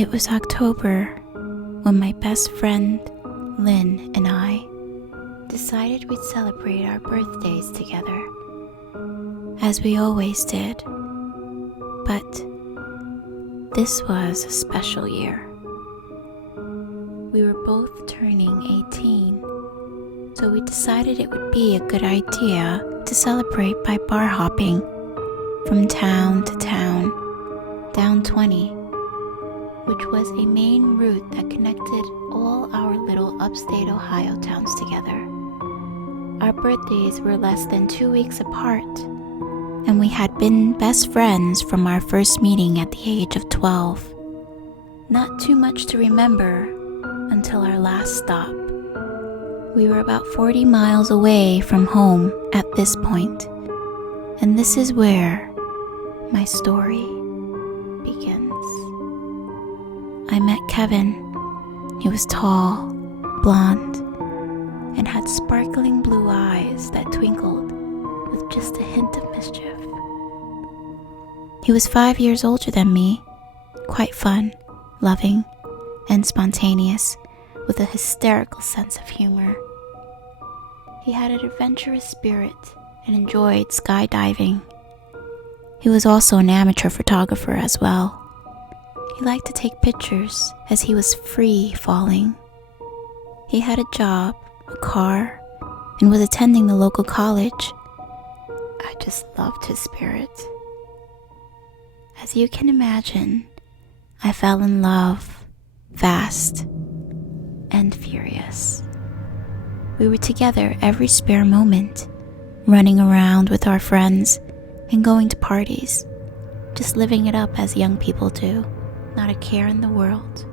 It was October when my best friend, Lynn, and I decided we'd celebrate our birthdays together, as we always did. But this was a special year. We were both turning 18, so we decided it would be a good idea to celebrate by bar hopping from town to town, down 20, which was a main route that connected all our little upstate Ohio towns together. Our birthdays were less than 2 weeks apart, and we had been best friends from our first meeting at the age of 12. Not too much to remember until our last stop. We were about 40 miles away from home at this point, and this is where my story begins. I met Kevin. He was tall, blonde, and had sparkling blue eyes that twinkled with just a hint of mischief. He was 5 years older than me, quite fun, loving, and spontaneous, with a hysterical sense of humor. He had an adventurous spirit and enjoyed skydiving. He was also an amateur photographer as well. He liked to take pictures as he was free falling. He had a job, a car, and was attending the local college. I just loved his spirit. As you can imagine, I fell in love fast and furious. We were together every spare moment, running around with our friends and going to parties, just living it up as young people do, not a care in the world.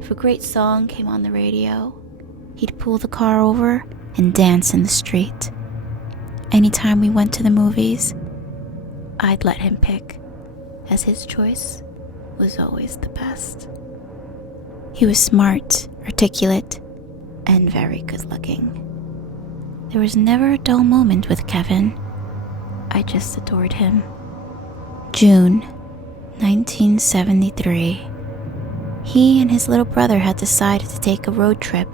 If a great song came on the radio, he'd pull the car over and dance in the street. Anytime we went to the movies, I'd let him pick, as his choice was always the best. He was smart, articulate, and very good looking. There was never a dull moment with Kevin. I just adored him. June 1973. He and his little brother had decided to take a road trip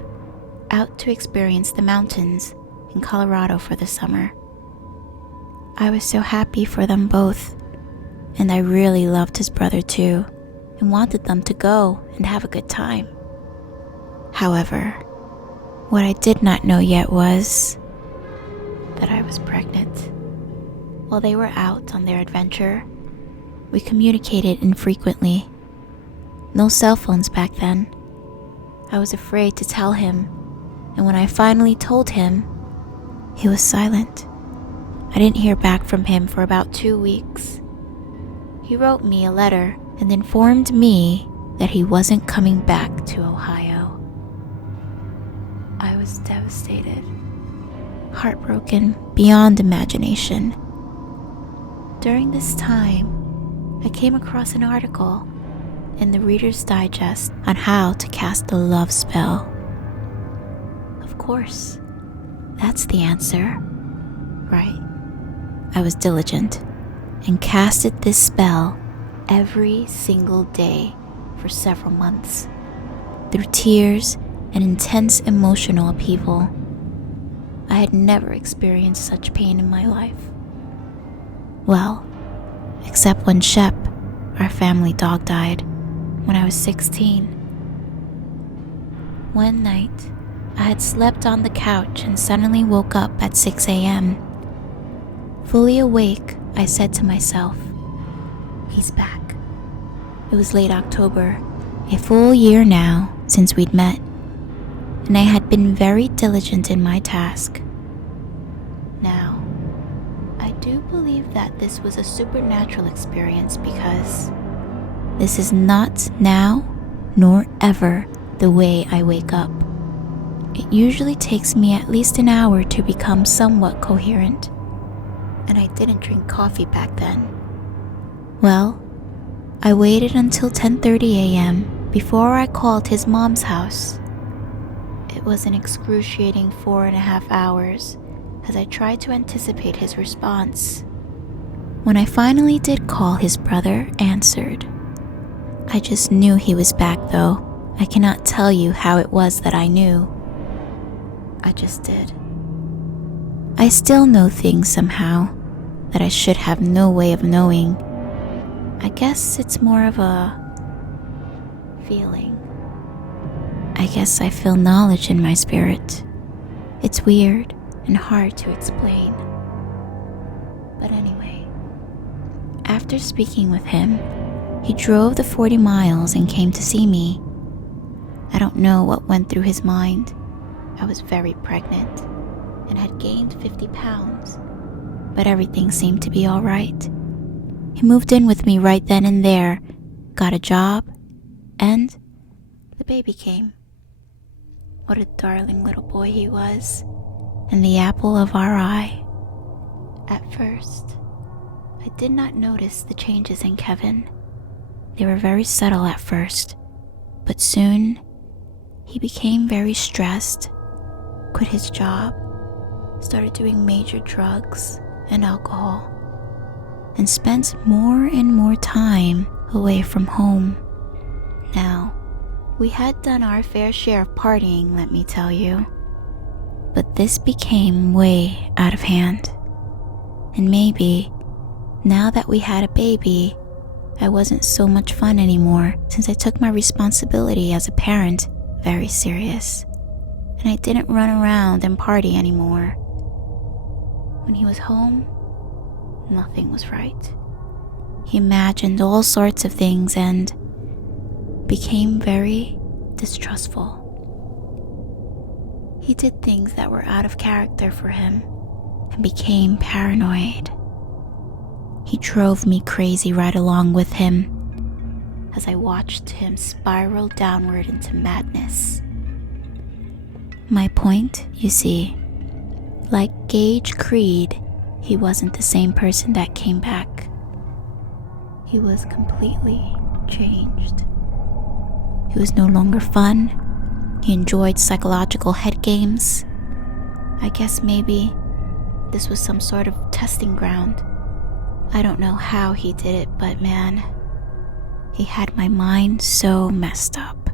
out to experience the mountains in Colorado for the summer. I was so happy for them both, and I really loved his brother too, and wanted them to go and have a good time. However, what I did not know yet was that I was pregnant. While they were out on their adventure, we communicated infrequently. No cell phones back then. I was afraid to tell him, and when I finally told him, he was silent. I didn't hear back from him for about 2 weeks. He wrote me a letter and informed me that he wasn't coming back to Ohio. I was devastated, heartbroken beyond imagination. During this time, I came across an article in the Reader's Digest on how to cast a love spell. Of course, that's the answer, right? I was diligent and casted this spell every single day for several months. Through tears and intense emotional upheaval, I had never experienced such pain in my life. Well, except when Shep, our family dog, died when I was 16. One night, I had slept on the couch and suddenly woke up at 6 a.m. Fully awake, I said to myself, "He's back." It was late October, a full year now since we'd met, and I had been very diligent in my task. Now, I do believe that this was a supernatural experience because this is not now nor ever the way I wake up. It usually takes me at least an hour to become somewhat coherent, and I didn't drink coffee back then. Well, I waited until 10:30 a.m. before I called his mom's house. It was an excruciating 4.5 hours as I tried to anticipate his response. When I finally did call, his brother answered. I just knew he was back though. I cannot tell you how it was that I knew. I just did. I still know things somehow that I should have no way of knowing. I guess it's more of a feeling. I guess I feel knowledge in my spirit. It's weird and hard to explain. But anyway, after speaking with him, he drove the 40 miles and came to see me. I don't know what went through his mind. I was very pregnant and had gained 50 pounds, but everything seemed to be all right. He moved in with me right then and there, got a job, and the baby came. What a darling little boy he was, and the apple of our eye. At first, I did not notice the changes in Kevin. They were very subtle at first, but soon he became very stressed, quit his job, started doing major drugs and alcohol, and spent more and more time away from home. Now, we had done our fair share of partying, let me tell you, but this became way out of hand. And maybe, now that we had a baby, I wasn't so much fun anymore since I took my responsibility as a parent very serious, and I didn't run around and party anymore. When he was home, nothing was right. He imagined all sorts of things and became very distrustful. He did things that were out of character for him and became paranoid. He drove me crazy right along with him as I watched him spiral downward into madness. My point, you see, like Gage Creed, he wasn't the same person that came back. He was completely changed. He was no longer fun. He enjoyed psychological head games. I guess maybe this was some sort of testing ground. I don't know how he did it, but man, he had my mind so messed up.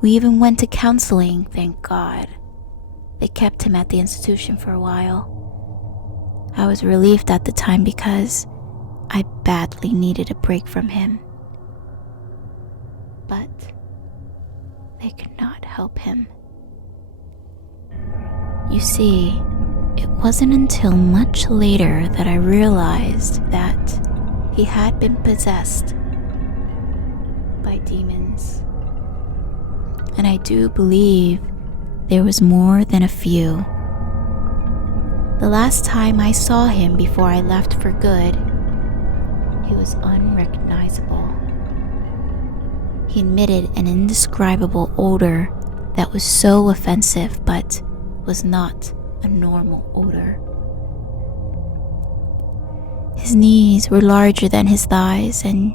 We even went to counseling, thank God. They kept him at the institution for a while. I was relieved at the time because I badly needed a break from him. But they could not help him. You see, it wasn't until much later that I realized that he had been possessed by demons. And I do believe there was more than a few. The last time I saw him before I left for good, he was unrecognizable. He emitted an indescribable odor that was so offensive but was not a normal odor. His knees were larger than his thighs, and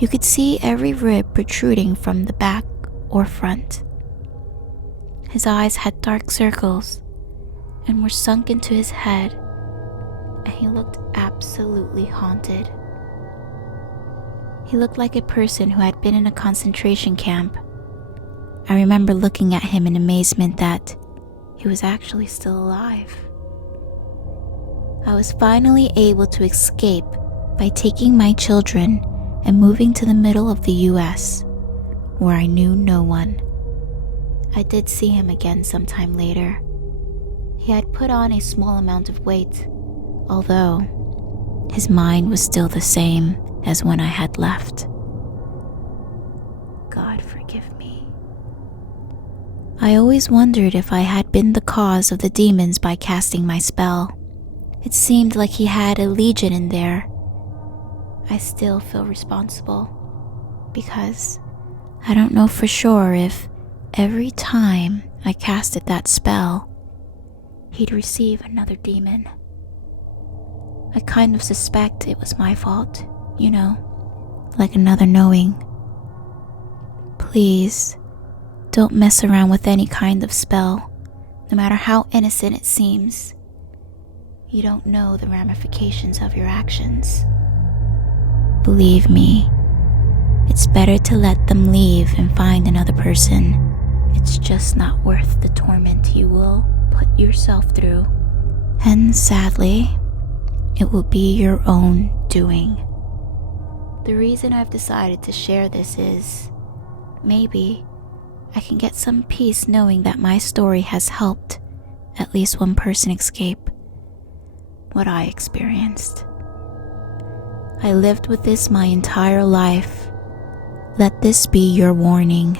you could see every rib protruding from the back or front. His eyes had dark circles and were sunk into his head, and he looked absolutely haunted. He looked like a person who had been in a concentration camp. I remember looking at him in amazement that he was actually still alive. I was finally able to escape by taking my children and moving to the middle of the US, where I knew no one. I did see him again sometime later. He had put on a small amount of weight, although his mind was still the same as when I had left. God forgive me. I always wondered if I had been the cause of the demons by casting my spell. It seemed like he had a legion in there. I still feel responsible because I don't know for sure if every time I casted that spell, he'd receive another demon. I kind of suspect it was my fault, you know, like another knowing. Please, don't mess around with any kind of spell, no matter how innocent it seems. You don't know the ramifications of your actions. Believe me, it's better to let them leave and find another person. It's just not worth the torment you will put yourself through. And sadly, it will be your own doing. The reason I've decided to share this is, maybe I can get some peace knowing that my story has helped at least one person escape what I experienced. I lived with this my entire life. Let this be your warning.